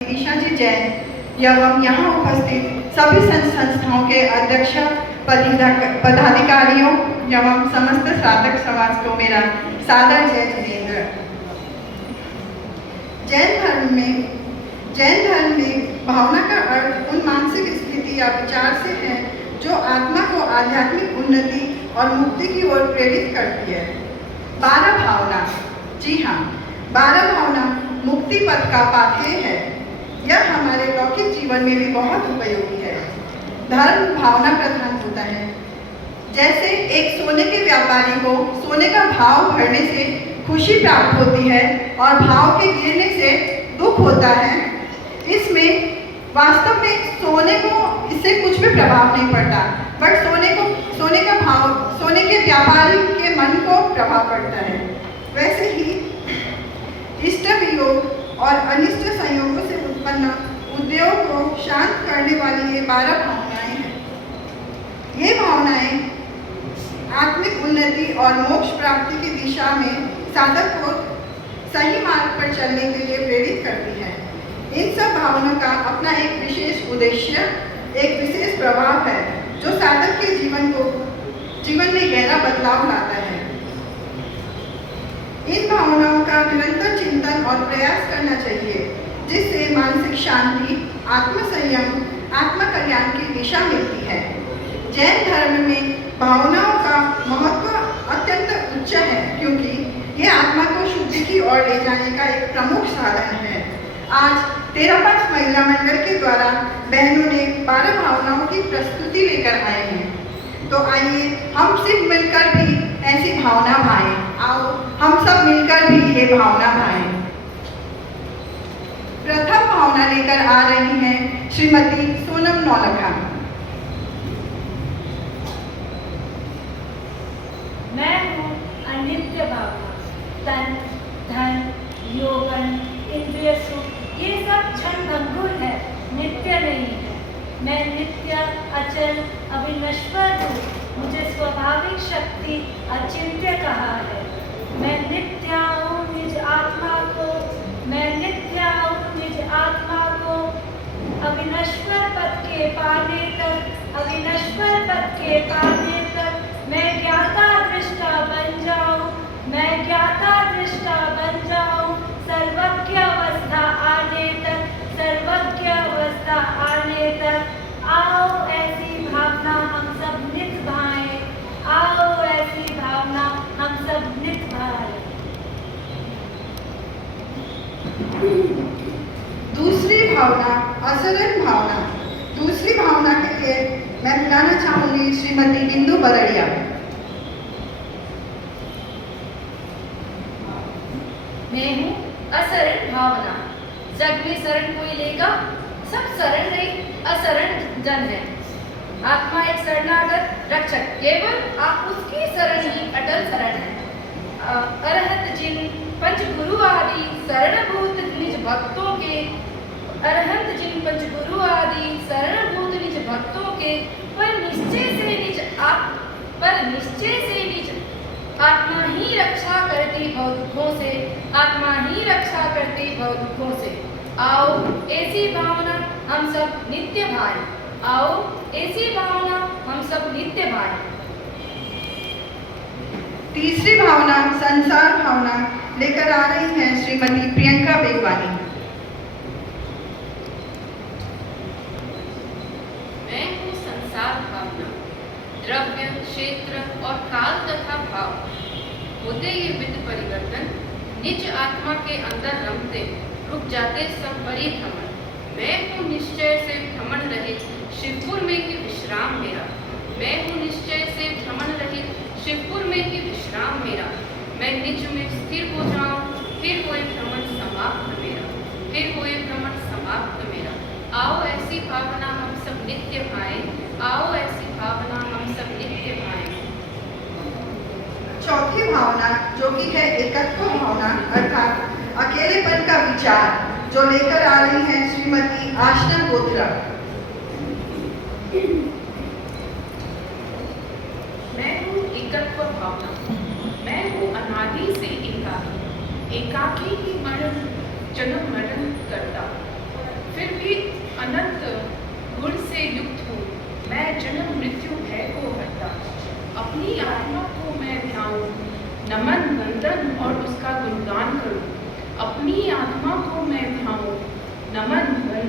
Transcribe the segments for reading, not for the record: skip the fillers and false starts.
ईशा जी जैन एवं यहाँ उपस्थित सभी संस्थाओं के अध्यक्ष पदाधिकारियों एवं समस्त साधक समाज को मेरा सादर जय जिनेन्द्र। जैन धर्म में भावना का अर्थ उन मानसिक स्थिति या विचार से है जो आत्मा को आध्यात्मिक उन्नति और मुक्ति की ओर प्रेरित करती है। 12 भावना, जी हाँ, 12 भावना मुक्ति पथ का पाथेय है। यह हमारे लौकिक जीवन में भी बहुत उपयोगी है। धर्म भावना प्रधान होता है। जैसे एक सोने के व्यापारी को सोने का भाव बढ़ने से खुशी प्राप्त होती है और भाव के गिरने से दुख होता है, इसमें वास्तव में सोने को इससे कुछ भी प्रभाव नहीं पड़ता, बट सोने के व्यापारी के मन को प्रभाव पड़ता है। वैसे ही इष्ट वियोग और अनिष्ट संयोगों से उत्पन्न उद्योग को शांत करने वाली ये 12 भावनाएं हैं। ये भावनाएं आत्मिक उन्नति और मोक्ष प्राप्ति की दिशा में साधक को सही मार्ग पर चलने के लिए प्रेरित करती है। इन सब भावनाओं का अपना एक विशेष उद्देश्य, एक विशेष प्रभाव है जो साधक के जीवन में गहरा बदलाव लाता है। इन भावनाओं का निरंतर चिंतन और प्रयास करना चाहिए, जिससे मानसिक शांति, आत्मसंयम, आत्म कल्याण की दिशा मिलती है। जैन धर्म में भावनाओं का महत्व अत्यंत उच्च है, क्योंकि ये आत्मा को शुद्धि की ओर ले जाने का एक प्रमुख साधन है। आज 13 महिला मंडल के द्वारा बहनों ने 12 भावनाओं की प्रस्तुति लेकर आए हैं। तो आइए हम सब मिलकर भी ऐसी भावना भाएं। आओ हम सब मिलकर भी ये भावना भाएं। प्रथम भावना लेकर आ रही हैं श्रीमती सोनम नौलखा। मैं हूँ अनित्य भावना। तन, धन, यौवन, इंद्रिय सुख, ये सब क्षणभंगुर है, नित्य नहीं है। मैं नित्य, अचल, अविनश्वर हूँ। मुझे स्वाभाविक शक्ति अचिंत्य कहा है। मैं नित्य हूँ निज आत्मा को, मैं नित्य हूँ निज आत्मा को अविनश्वर पद के पाने तक, अविनश्वर पद के पाने तक मैं ज्ञाता दृष्टा बन जाऊँ, मैं ज्ञाता दृष्टा बन जाऊँ। सर्वज्ञ अवस्था आने तक, सर्वज्ञ अवस्था आने तक। आओ ऐसी भावना हम सब नित भाएं, आओ ऐसी भावना हम सब नित भाएं। दूसरी भावना असरण भावना। दूसरी भावना के लिए मैं बुलाना चाहूंगी श्रीमती बिंदु बरड़िया। मैं हूँ असरण भावना। जग में शरण कोई लेगा, सब शरण रही असरण जन है। आत्मा एक शरणागत रक्षक, केवल आप उसकी शरण ही अटल शरण है। अरहत जिन पंचगुरु आदि शरणभूत निज भक्तों के, अरहत जिन पंचगुरु आदि शरणभूत निज भक्तों के, पर निश्चय से निज आत्मा ही रक्षा करती भव दुखों से, आत्मा ही रक्षा करती भव दुखों से। आओ ऐसी भावना हम सब नित्य भाएं, आओ ऐसी भावना हम सब नित्य भाएं। तीसरी भावना संसार भावना लेकर आ रही हैं श्रीमती प्रियंका बेगवानी। मैं हूँ संसार भावना। द्रव्य, क्षेत्र और काल तथा भाव होते ये विध परिवर्तन निज आत्मा के अंदर रमते, रुक जाते सब परिभ्रमण। मैं हूँ निश्चय से भ्रमण रहित, शिवपुर में ही विश्राम मेरा। मैं हूँ निश्चय से भ्रमण रहित, शिवपुर में ही विश्राम मेरा। मैं निज में स्थिर हो जाऊं, फिर कोई भ्रमण समाप्त मेरा, फिर कोई भ्रमण समाप्त मेरा। आओ ऐसी भावना हम सब नित्य भाएं, आओ ऐसी भावना हम सब नित्य भाएं। चौथी भावना जो कि है एकत्व भावना, अर्थात अकेलेपन का विचार, जो लेकर आ रही हैं श्रीमती आशना गोत्रा। मैं हूँ एकत्व भावना। मैं हूँ अनादि से एकाकी, एकाकी ही मरण जन्म मरण करता।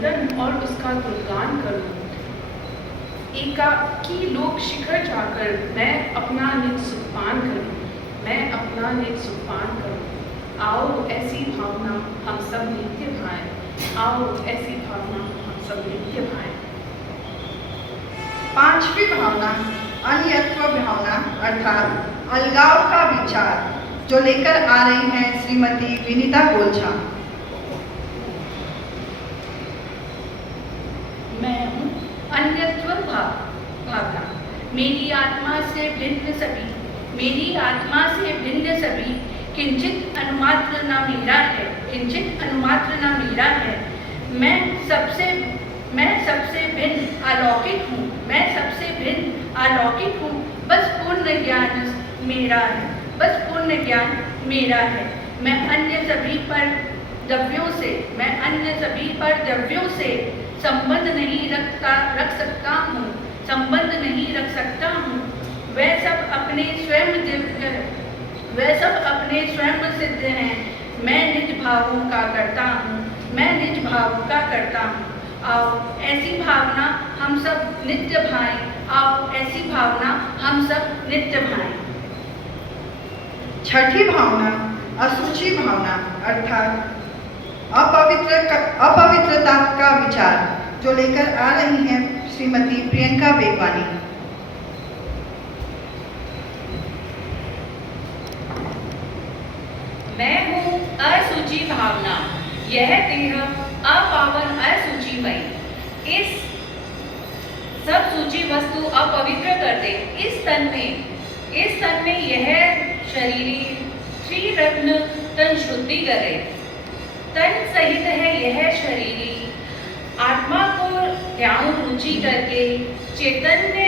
वंदन और उसका गुणगान करूं। एकाकी लोक शिखर जाकर मैं अपना निज सुखपान करूं, मैं अपना निज सुखपान करूं। आओ ऐसी भावना हम सब नित्य भाएं, आओ ऐसी भावना हम सब नित्य भाएं। पांचवी भावना अन्यत्व भावना अर्थात अलगाव का विचार, जो लेकर आ रही हैं श्रीमती विनीता गोलछा। मैं हूँ अन्यत्व भावना। मेरी आत्मा से भिन्न सभी, मेरी आत्मा से भिन्न सभी, किंचित अनुमात्र न मेरा है, किंचित अनुमात्र न मेरा है। मैं सबसे भिन्न अलौकिक हूँ, मैं सबसे भिन्न अलौकिक हूँ। बस पूर्ण ज्ञान मेरा है, बस पूर्ण ज्ञान मेरा है। मैं अन्य सभी पर द्रव्यों से संबंध नहीं रख सकता हूँ, संबंध नहीं रख सकता हूँ। वह सब अपने स्वयं सिद्ध हैं। मैं निज भावों का करता हूँ, मैं निज भावों का करता हूँ। आओ ऐसी भावना हम सब नित्य भाएं, आओ ऐसी भावना हम सब नित्य भाएं। छठी भावना असुचि भावना अर्थात अपवित्रता का विचार, जो लेकर आ रही हैं श्रीमती प्रियंका बेगवानी। मैं हूँ असुचि भावना। यह देह अपावन असुचिमय, इस सब सूची वस्तु अपवित्र कर दे। इस तन में यह शरीरी त्रिरत्न तन शुद्धि करे। तन सहित है यह शरीरी, आत्मा को ध्यान रुचि करके चैतन्य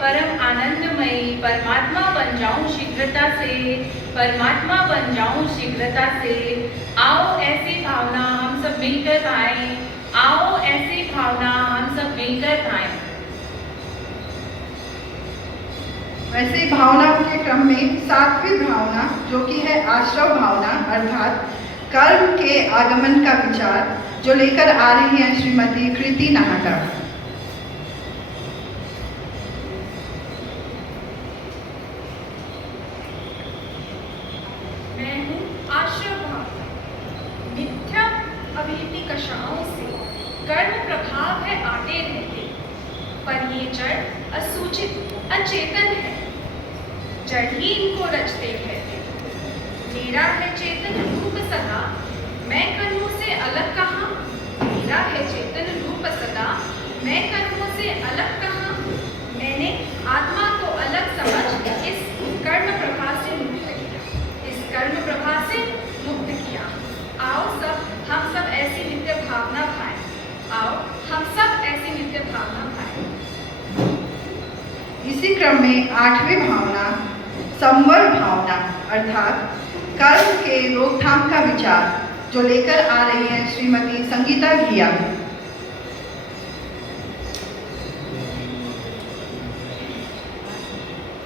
परम आनंदमयी परमात्मा बन जाऊं शीघ्रता से, परमात्मा बन जाऊं शीघ्रता से। आओ ऐसी भावना हम सब मिलकर पाएं, आओ ऐसी भावना हम सब मिलकर पाएं। वैसे भावनाओं के क्रम में सातवीं भावना, जो कि है आश्रव भावना अर्थात कर्म के आगमन का विचार, जो लेकर आ रही है श्रीमती कृति नाहटा। मैं हूँ आश्रव भावना। मिथ्या अभिवृत्ति कषायों से कर्म प्रभाव है आते रहते, पर ये जड़ असूचित अचेतन है, जड़ ही इनको रचते कहते। मेरा है चेतन रूप सदा, मैं कर्मों से अलग कहाँ। मेरा है चेतन रूप सदा, मैं कर्मों से अलग कहाँ। मैंने आत्मा को अलग समझ इस कर्म प्रभा से मुक्त किया, इस कर्म प्रभा से मुक्त किया। आओ हम सब ऐसी नित्य भावना भाएं, आओ हम सब ऐसी नित्य भावना भाएं। इसी क्रम में आठवीं भावना संवर भावना अर्थात कर्म के रोकथाम का विचार, जो लेकर आ रही है श्रीमती संगीता घिया।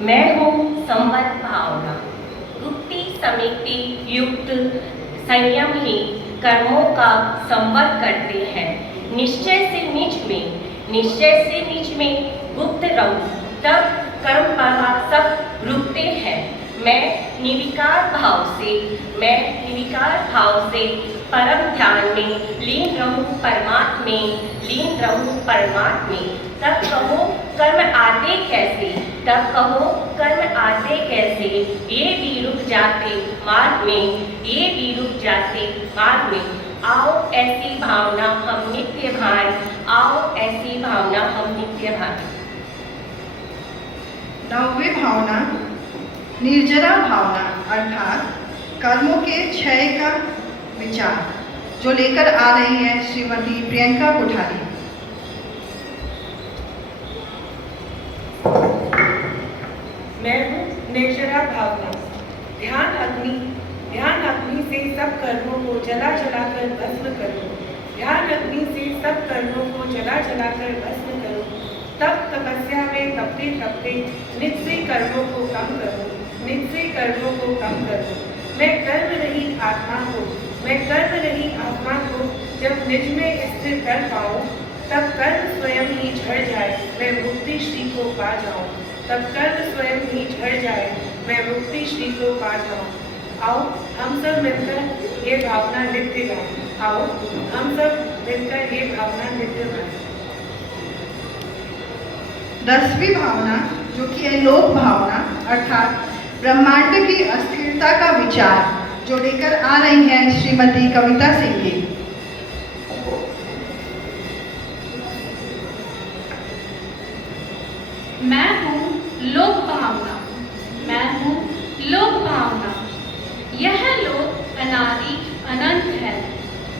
मैं हूँ संवत भावना। युक्ति समिति युक्त संयम ही कर्मों का संवत करते हैं। निश्चय से निज में गुप्त रहूं, तब कर्म पाला सब रुकते हैं। मैं निर्विकार भाव से परम ध्यान में लीन रहूं, परमात्मे। तब कहो कर्म आते कैसे, ये भी रुक जाते मार्ग में। आओ ऐसी भावना हम नित्य भाएं, आओ ऐसी भावना हम नित्य भाएं। नौवीं भावना निर्जरा भावना अर्थात कर्मों के क्षय का विचार, जो लेकर आ रही है श्रीमती प्रियंका कोठारी। मैं हूँ निर्जरा भावना। ध्यान अग्नि से सब कर्मों को जला कर भस्म करो। ध्यान अग्नि से सब कर्मों को जला कर भस्म करो। तब तपस्या में तपते निज से कर्मों को कम करो। मैं कर्म रहित आत्मा को जब निज में स्थिर से कर पाऊँ, तब कर्म स्वयं ही झड़ जाए, मैं मुक्ति श्री को पा जाऊँ। तब कर्म स्वयं ही झड़ जाए, मैं मुक्ति श्री को पा जाऊँ। आओ हम सब मिलकर ये भावना नित्य गाएं। आओ हम सब मिलकर ये भावना नित्य गाएं। 10वीं भावना जो कि है लोक भावना अर्थात ब्रह्मांड की अस्थिरता का विचार, जो लेकर आ रही हैं श्रीमती कविता सिंह जी। मैं हूँ लोक भावना, मैं हूँ लोक भावना। यह लोक अनादि अनंत है।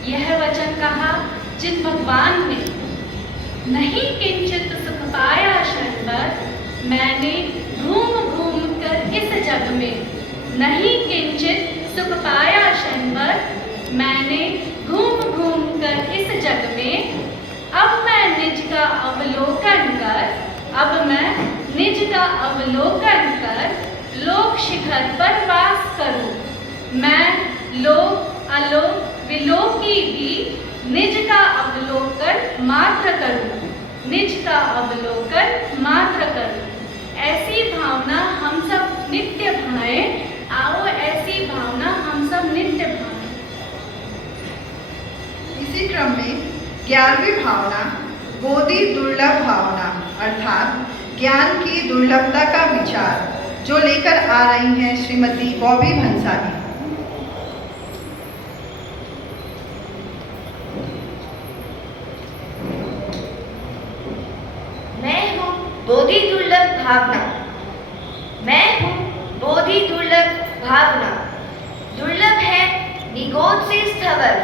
यह वचन कहा जिन भगवान ने, नहीं किंचित सुख पाया क्षण भर, मैंने घूम घूम कर इस जग में। नहीं किंचित सुख पाया क्षण भर, मैंने घूम घूम कर इस जग में। अब मैं निज का अवलोकन कर, अब मैं निज का अवलोकन कर, लोक शिखर पर वास करूं। मैं लोक अलोक विलोकी भी निज का अवलोकन मात्र करूं, निज का अवलोकन मात्र करूं। ऐसी भावना हम सब नित्य भाएं। आओ ऐसी भावना हम सब नित्य भाएं। इसी क्रम में 11वीं भावना बोधि दुर्लभ भावना अर्थात ज्ञान की दुर्लभता का विचार, जो लेकर आ रही हैं श्रीमती बॉबी भंसाली। मैं हूँ बोधि दुर्लभ भावना, मैं हूँ बोधि दुर्लभ भावना। दुर्लभ है निगोद से स्थवर,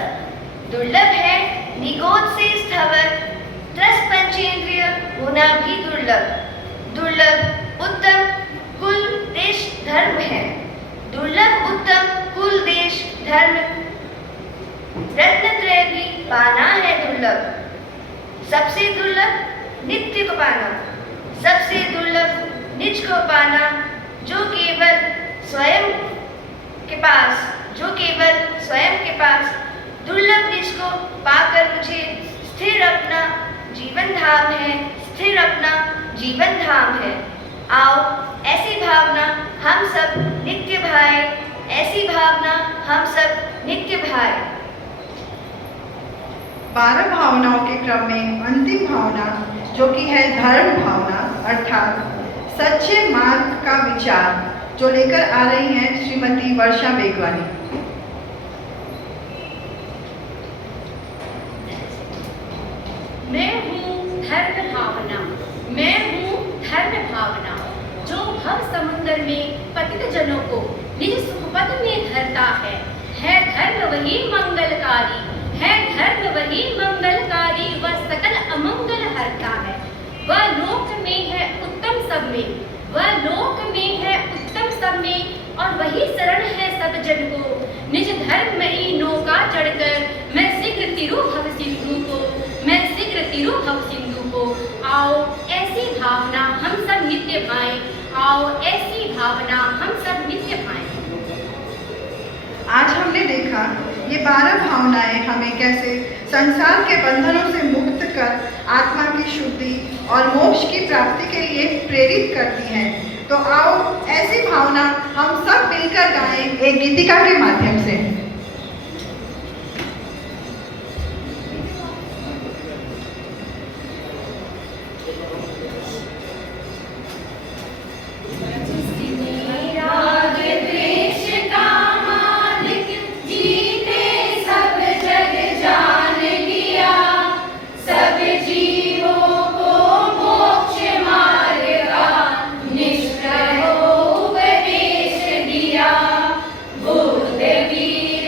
दुर्लभ है निगोद से स्थवर। त्रस पंचेंद्रिय होना भी दुर्लभ। दुर्लभ उत्तम कुल देश धर्म है, दुर्लभ उत्तम कुल देश धर्म। रत्नत्रय भी पाना है दुर्लभ। सबसे दुर्लभ नित्य को पाना, सबसे दुर्लभ निज को पाना, जो केवल स्वयं के पास, जो केवल स्वयं के पास। दुर्लभ निज को पाकर मुझे स्थिर अपना जीवन धाम है, स्थिर अपना जीवन धाम है। आओ ऐसी भावना हम सब नित्य भाए, ऐसी भावना हम सब नित्य भाए। 12 भावनाओं के क्रम में अंतिम भावना जो कि है धर्म भावना अर्थात सच्चे मार्ग का विचार, जो लेकर आ रही हैं श्रीमती वर्षा बेगवानी। मैं हूँ धर्म भावना, मैं हूँ धर्म भावना, जो भव समुद्र में पतित जनों को निज सुखपद में धरता है। धर्म वही मंगलकारी, है धर्म वही मंगलकारी, वह सकल अमंगल हरता है। वह लोक में है उत्तम सब में, वह लोक में है उत्तम सब में, और वही शरण है सब जन को। निज धर्ममयी नौका चढ़कर मैं शीघ्र तिरु भव सिंधु को, मैं शीघ्र तिरु भव सिंधु को। आओ ऐसी भावना हम सब नित्य भाएं, आओ ऐसी भावना हम सब नित्य भाएं। आज हमने देखा ये 12 भावनाएं हमें कैसे संसार के बंधनों से मुक्त कर आत्मा की शुद्धि और मोक्ष की प्राप्ति के लिए प्रेरित करती हैं। तो आओ ऐसी भावना हम सब मिलकर गाएं एक गीतिका के माध्यम से। निष्ठा हो उपदेश दिया, बुद्ध वीर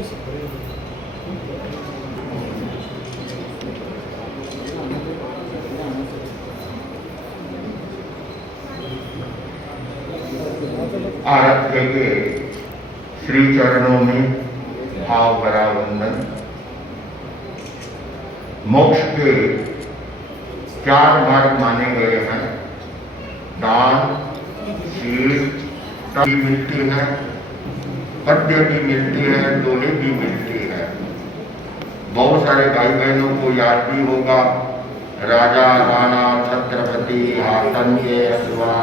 आराध्य के श्री चरणों में भाव भरा वंदन। मोक्ष के 4 मार्ग माने गए हैं। दान, शील भी मिलती है, पद्य भी मिलती है, दोहे भी मिलती है। बहुत सारे भाई बहनों को याद भी होगा, राजा राणा छत्रपति आसन के अथवा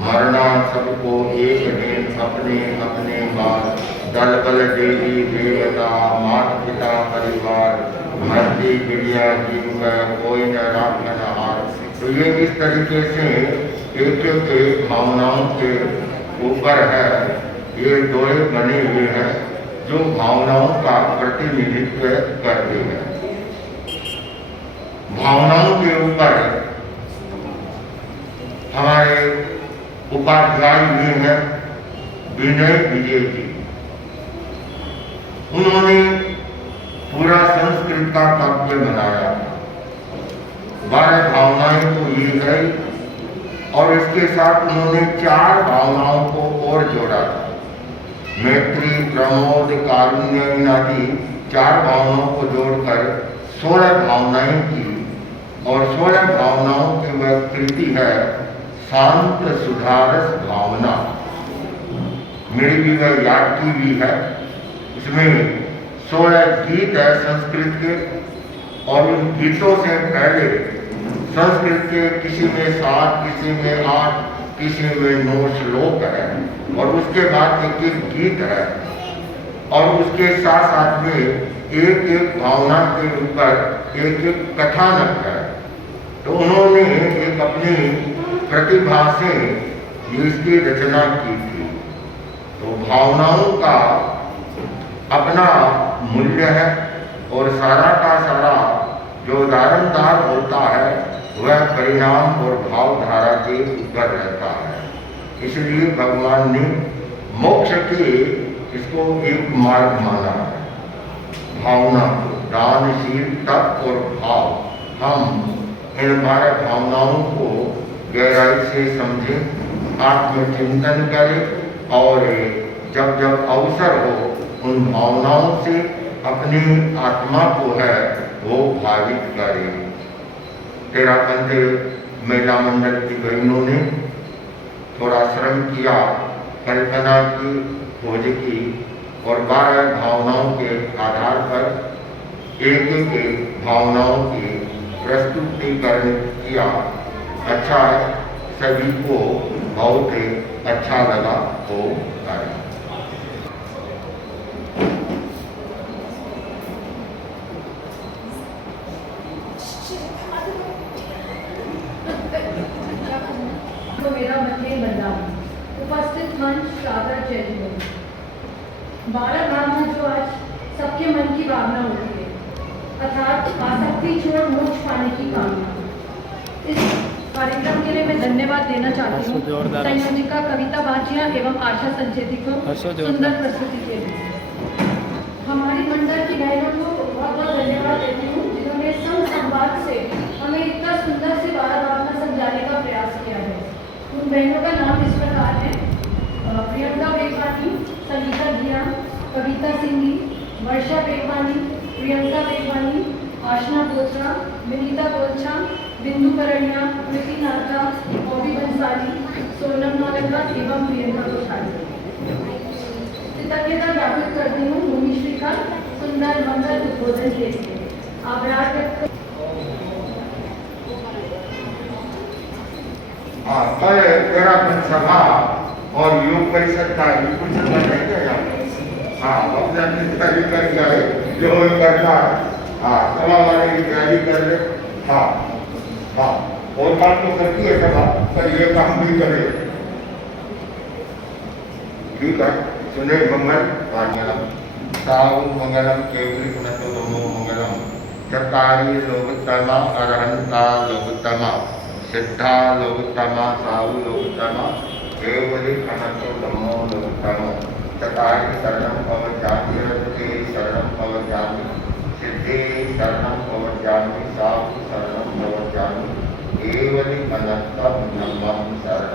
मरना सबको एक दिन अपने अपने बात, दल बल देवी देवता माता पिता परिवार, मर्दी बिड़िया जीव कोई न राखन हार। तो ये इस तरीके से एक एक भावनाओं के ऊपर है, ये दोहे बने हुए हैं जो भावनाओं का प्रतिनिधित्व करते हैं। भावनाओं के ऊपर हमारे उपाध्याय हुए हैं विनय विजय जी। उन्होंने पूरा संस्कृत का काव्य बनाया। 12 भावनाएं तो ये गई और इसके साथ उन्होंने 4 भावनाओं को और जोड़ा। मैत्री, प्रमोद, कारुण्य आदि 4 भावनाओं को जोड़कर 16 भावनाएं की और 16 भावनाओं की वह कृति है शांत सुधारस भावना। मेरी भी वह याद की भी है। इसमें 16 गीत है संस्कृत के और उन गीतों से पहले संस्कृत के किसी में 7, किसी में 8, किसी में 9 श्लोक है और उसके बाद एक एक गीत है और उसके साथ साथ में एक एक भावना के ऊपर एक एक कथानक है। तो उन्होंने एक अपनी प्रतिभा से इसकी रचना की थी। तो भावनाओं का अपना मूल्य है और सारा का सारा जो धारणदार होता है वह परिणाम और भावधारा के ऊपर रहता है। इसलिए भगवान ने मोक्ष के इसको एक मार्ग माना है। भावना को दानशील तप और भाव, हम इन 12 भावनाओं को गहराई से समझें, आत्मचिंतन करें और जब जब अवसर हो उन भावनाओं से अपनी आत्मा को है वो भावित करें। तेरापंथ महिला मंडल की बहनों ने थोड़ा श्रम किया, कल्पना की, खोज की और 12 भावनाओं के आधार पर एक एक भावनाओं की प्रस्तुतिकरण किया। अच्छा है, सभी को बहुत अच्छा लगा हो कार्य। तो मेरा मध्य बदलाव उपस्थित मंच सागर जयपुर 12 भावना जो आज सबके मन की भावना होती है, अर्थात आसक्ति छोड़ मोक्ष पाने की कामना। इस कार्यक्रम के लिए मैं धन्यवाद देना चाहती हूँ संयोजिका कविता भाटिया एवं आशा संचेती को सुंदर प्रस्तुति के लिए। हमारी मंडल की बहनों को बहुत बहुत धन्यवाद देती हूँ जिन्होंने संवाद से हमें इतना सुंदर से 12 भावना समझाने का प्रयास किया है। उन बहनों का नाम इस प्रकार है: प्रियंका बेगवानी, संगीता धिया, कविता सिंगी, वर्षा बेगवानी, प्रियंका बेगवानी, आशना बोचरा, विनीता बोलछा, बिंदु करड़िया, कृति नाथा, बॉबी बंसाली, सोनम नौलखा एवं प्रियंका घोषाली। कृतज्ञता ज्ञापित करती हूँ भूमिश्री का सुंदर मंगल उद्बोधन के लिए। आभार व्यक्त कल तेरापंथ सभा और योग परिषद का नहीं किया। हाँ, अपने अपनी तैयारी करके आए जो करना है। हाँ, सभा वाले की तैयारी कर ले। हाँ हाँ, और काम तो करती है सभा, पर ये काम भी करे। ठीक है, सुने मंगल मंगलम साहु मंगलम केवली पुनतो दोनों मंगलम चकारी लोकोत्तमा अरहंता लोकोत्तमा सिद्धा लोकोत्तमा साहु लोकोत्तमा केवली पुनतो दोनों लोकोत्तमा प्रदाय शरणं भवजामि, रते शरणं भवजामि, सिद्धे शरणं भवजामि, साधु शरणं भवजामि, केवली अनंतं ब्रह्मं शरणं